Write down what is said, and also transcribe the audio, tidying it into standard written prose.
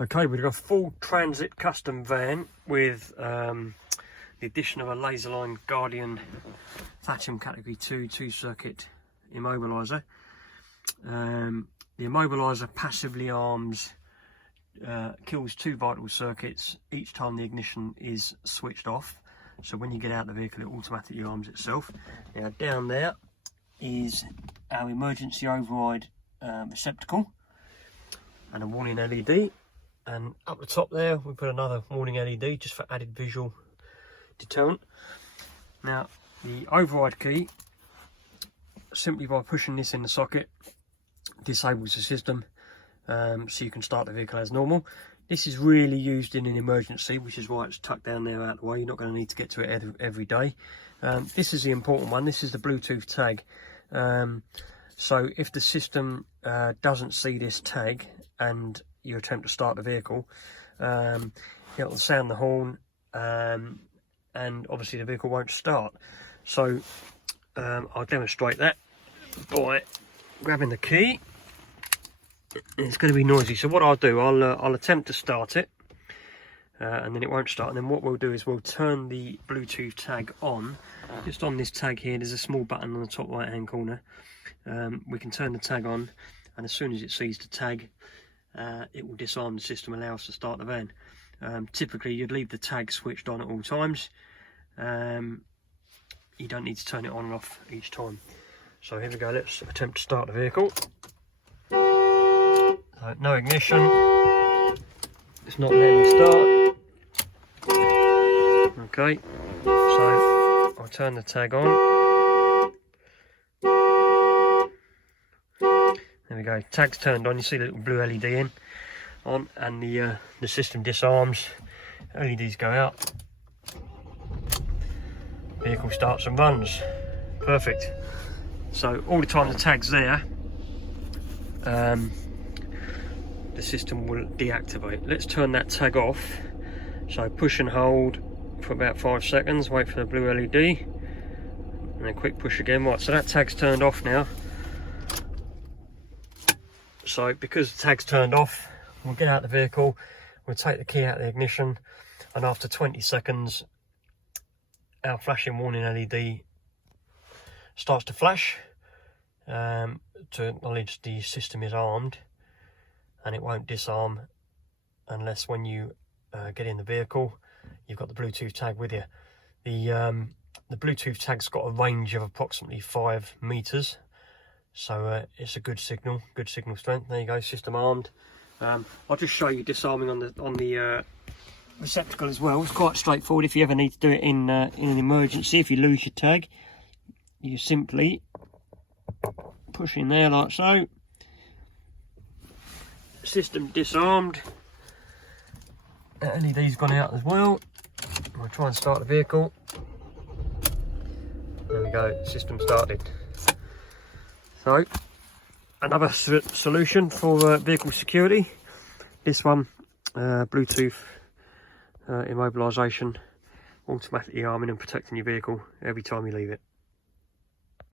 Okay, we've got a full transit custom van with the addition of a Laserline Guardian Platinum Category 2 2-circuit immobiliser. The immobiliser passively arms, kills 2 vital circuits each time the ignition is switched off. So when you get out of the vehicle, it automatically arms itself. Now down there is our emergency override receptacle and a warning LED. And up the top there, we put another warning LED just for added visual deterrent. Now, the override key, simply by pushing this in the socket, disables the system, so you can start the vehicle as normal. This is really used in an emergency, which is why it's tucked down there out of the way. You're not going to need to get to it every day. This is the important one. This is the Bluetooth tag. So if the system doesn't see this tag and you attempt to start the vehicle, it'll sound the horn, and obviously the vehicle won't start. So I'll demonstrate that by grabbing the key. It's going to be noisy, so what I'll do, I'll attempt to start it, and then it won't start. And then what we'll do is we'll turn the Bluetooth tag on. Just on this tag here, there's a small button on the top right hand corner. We can turn the tag on, and as soon as it sees the tag, it will disarm the system, allow us to start the van. Typically you'd leave the tag switched on at all times. You don't need to turn it on and off each time. So here we go, let's attempt to start the vehicle. So, no ignition, it's not letting me start. Okay, so I'll turn the tag on. There we go, tag's turned on. You see the little blue LED on, and the system disarms. LEDs go out. Vehicle starts and runs. Perfect. So all the time the tag's there, the system will deactivate. Let's turn that tag off. So push and hold for about 5 seconds. Wait for the blue LED, and then quick push again. Right, so that tag's turned off now. So because the tag's turned off, we'll get out of the vehicle, we'll take the key out of the ignition, and after 20 seconds our flashing warning LED starts to flash to acknowledge the system is armed, and it won't disarm unless when you get in the vehicle you've got the Bluetooth tag with you. The Bluetooth tag's got a range of approximately 5 meters. So it's a good signal strength. There you go, system armed. I'll just show you disarming on the receptacle as well. It's quite straightforward. If you ever need to do it in an emergency, if you lose your tag, you simply push in there like so. System disarmed. LED's gone out as well. I'll try and start the vehicle. There we go, system started. So, another solution for vehicle security. This one, Bluetooth immobilisation, automatically arming and protecting your vehicle every time you leave it.